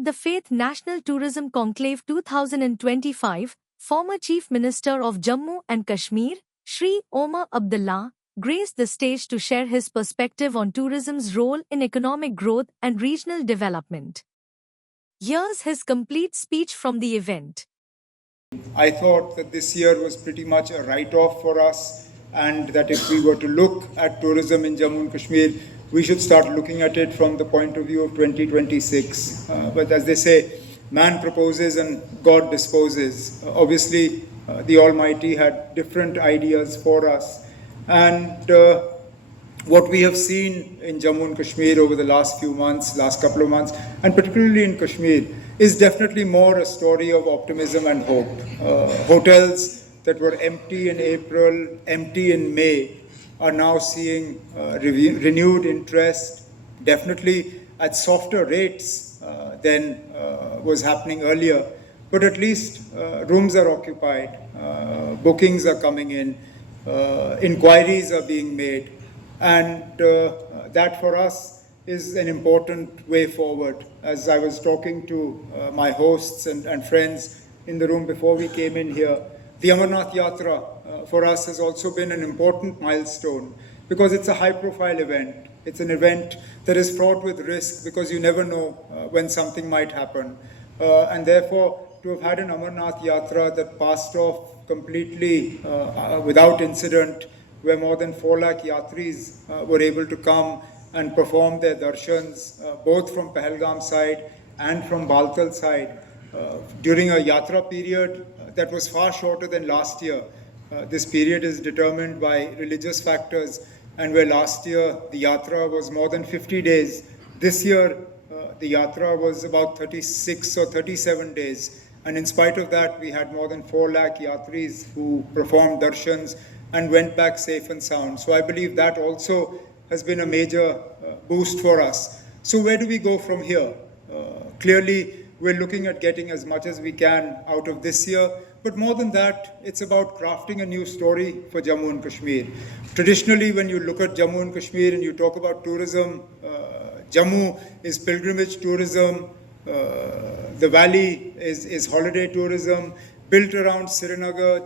At the Faith National Tourism Conclave 2025, former Chief Minister of Jammu and Kashmir, Shri Omar Abdullah, graced the stage to share his perspective on tourism's role in economic growth and regional development. Here's his complete speech from the event. I thought that this year was pretty much a write-off for us, and that if we were to look at tourism in Jammu and Kashmir, we should start looking at it from the point of view of 2026. But as they say, man proposes and God disposes. Obviously, the Almighty had different ideas for us. And what we have seen in Jammu and Kashmir over the last couple of months, and particularly in Kashmir, is definitely more a story of optimism and hope. Hotels that were empty in April, empty in May, are now seeing renewed interest, definitely at softer rates than was happening earlier. But at least rooms are occupied, bookings are coming in, inquiries are being made, and that for us is an important way forward. As I was talking to my hosts and friends in the room before we came in here, the Amarnath Yatra for us has also been an important milestone because it's a high-profile event. It's an event that is fraught with risk because you never know when something might happen. And therefore, to have had an Amarnath Yatra that passed off completely without incident, where more than 4 lakh yatris were able to come and perform their darshans, both from Pahalgam side and from Baltal side, during a yatra period that was far shorter than last year. This period is determined by religious factors, and where last year the yatra was more than 50 days, this year the yatra was about 36 or 37 days. And in spite of that, we had more than 4 lakh yatris who performed darshans and went back safe and sound. So I believe that also has been a major boost for us. So where do we go from here? Clearly, we're looking at getting as much as we can out of this year. But more than that, it's about crafting a new story for Jammu and Kashmir. Traditionally, when you look at Jammu and Kashmir and you talk about tourism, Jammu is pilgrimage tourism, the valley is holiday tourism, built around Srinagar,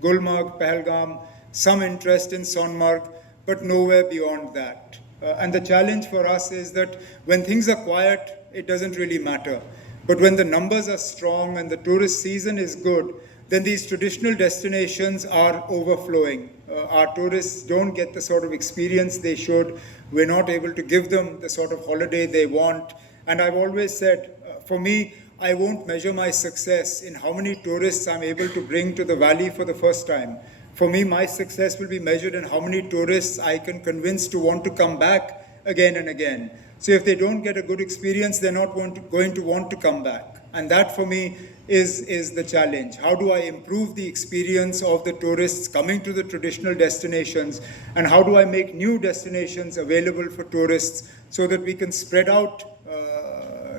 Gulmarg, Pahalgam, some interest in Sonmarg, but nowhere beyond that. And the challenge for us is that when things are quiet, it doesn't really matter. But when the numbers are strong and the tourist season is good, then these traditional destinations are overflowing. Our tourists don't get the sort of experience they should. We're not able to give them the sort of holiday they want. And I've always said, for me, I won't measure my success in how many tourists I'm able to bring to the valley for the first time. For me, my success will be measured in how many tourists I can convince to want to come back again and again. So if they don't get a good experience, they're not going to want to come back. And that for me is the challenge. How do I improve the experience of the tourists coming to the traditional destinations? And how do I make new destinations available for tourists so that we can spread out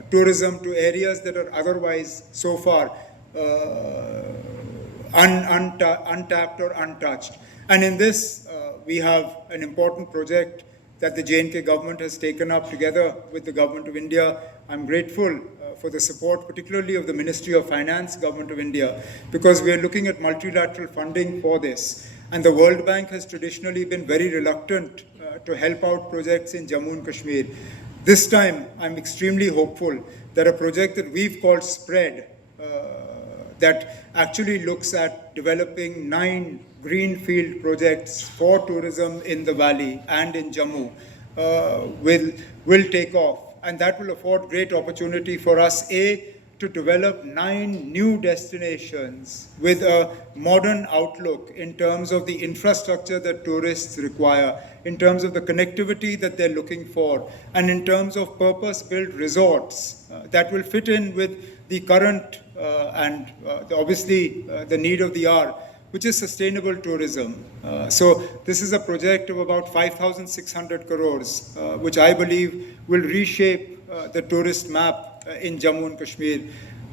tourism to areas that are otherwise so far untapped or untouched? And in this, we have an important project that the J&K government has taken up together with the government of India. I'm grateful for the support, particularly of the Ministry of Finance, Government of India, because we are looking at multilateral funding for this. And the World Bank has traditionally been very reluctant to help out projects in Jammu and Kashmir. This time, I'm extremely hopeful that a project that we've called SPREAD, that actually looks at developing 9 greenfield projects for tourism in the valley and in Jammu, will take off. And that will afford great opportunity for us, A, to develop 9 new destinations with a modern outlook in terms of the infrastructure that tourists require, in terms of the connectivity that they're looking for, and in terms of purpose-built resorts that will fit in with the current and obviously the need of the hour, which is sustainable tourism. So this is a project of about 5,600 crores, which I believe will reshape the tourist map in Jammu and Kashmir.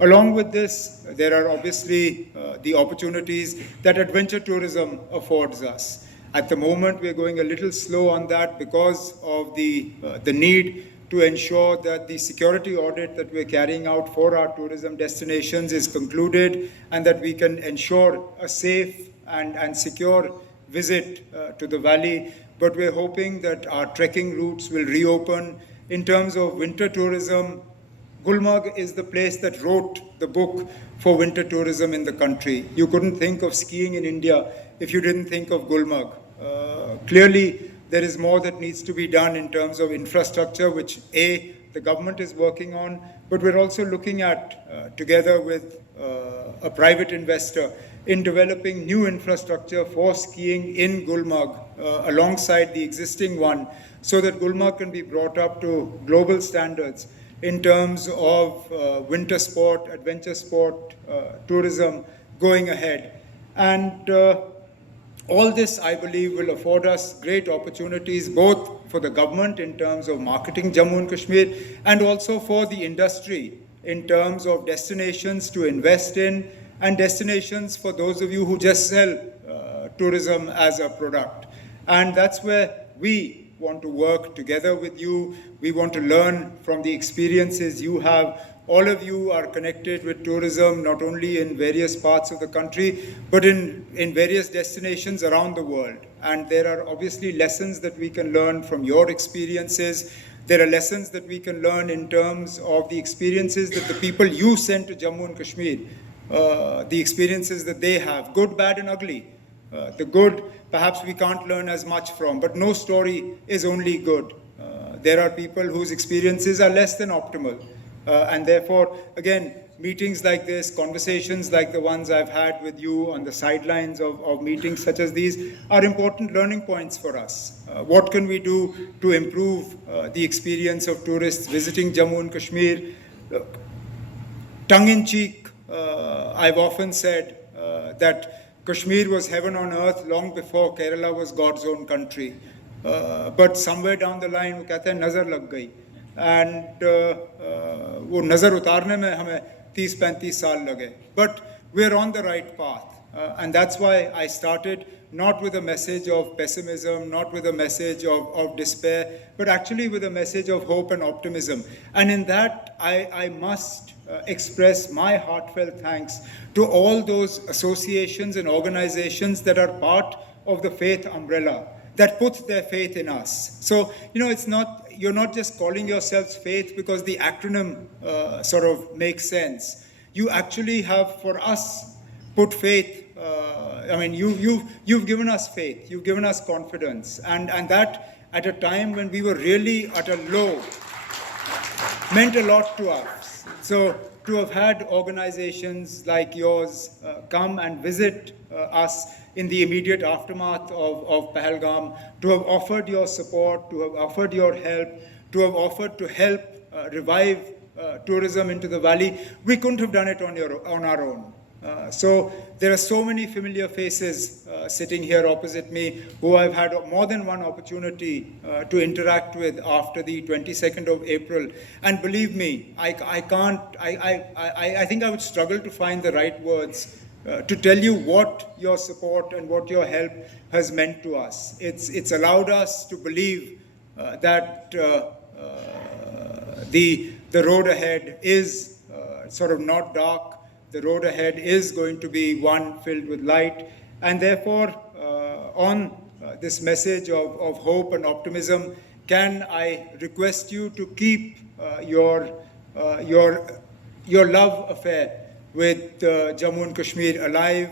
Along with this, there are obviously the opportunities that adventure tourism affords us. At the moment, we're going a little slow on that because of the need to ensure that the security audit that we're carrying out for our tourism destinations is concluded and that we can ensure a safe and secure visit to the valley. But we're hoping that our trekking routes will reopen. In terms of winter tourism, Gulmarg is the place that wrote the book for winter tourism in the country. You couldn't think of skiing in India if you didn't think of Gulmarg. Clearly, there is more that needs to be done in terms of infrastructure, which the government is working on, but we're also looking at, together with a private investor, in developing new infrastructure for skiing in Gulmarg alongside the existing one, so that Gulmarg can be brought up to global standards in terms of winter sport, adventure sport, tourism going ahead. And all this, I believe, will afford us great opportunities, both for the government in terms of marketing Jammu and Kashmir, and also for the industry in terms of destinations to invest in, and destinations for those of you who just sell tourism as a product. And that's where we want to work together with you. We want to learn from the experiences you have. All of you are connected with tourism, not only in various parts of the country, but in various destinations around the world. And there are obviously lessons that we can learn from your experiences. There are lessons that we can learn in terms of the experiences that the people you send to Jammu and Kashmir, the experiences that they have, good, bad, and ugly. The good, perhaps we can't learn as much from, but no story is only good. There are people whose experiences are less than optimal. And therefore, again, meetings like this, conversations like the ones I've had with you on the sidelines of meetings such as these are important learning points for us. What can we do to improve the experience of tourists visiting Jammu and Kashmir? Tongue-in-cheek, I've often said that Kashmir was heaven on earth long before Kerala was God's own country. But somewhere down the line, वो कहते हैं नज़र लग गई. And वो नज़र उतारने में हमें 30-35 साल लगे. But we're on the right path. And that's why I started not with a message of pessimism, not with a message of despair, but actually with a message of hope and optimism. And in that, I must express my heartfelt thanks to all those associations and organizations that are part of the faith umbrella, that put their faith in us. So, you're not just calling yourselves faith because the acronym sort of makes sense. You actually have, for us, put faith. You've given us faith. You've given us confidence. And that, at a time when we were really at a low, meant a lot to us. So to have had organizations like yours come and visit us in the immediate aftermath of Pahalgam, to have offered your support, to have offered your help, to have offered to help revive tourism into the valley, we couldn't have done it on our own. So there are so many familiar faces sitting here opposite me who I've had more than one opportunity to interact with after the 22nd of April. And believe me, I think I would struggle to find the right words to tell you what your support and what your help has meant to us. It's allowed us to believe that the road ahead is sort of not dark. The road ahead is going to be one filled with light. And therefore, on this message of hope and optimism, can I request you to keep your love affair with Jammu and Kashmir alive.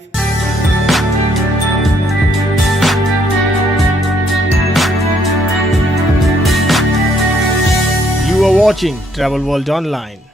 You are watching Travel World Online.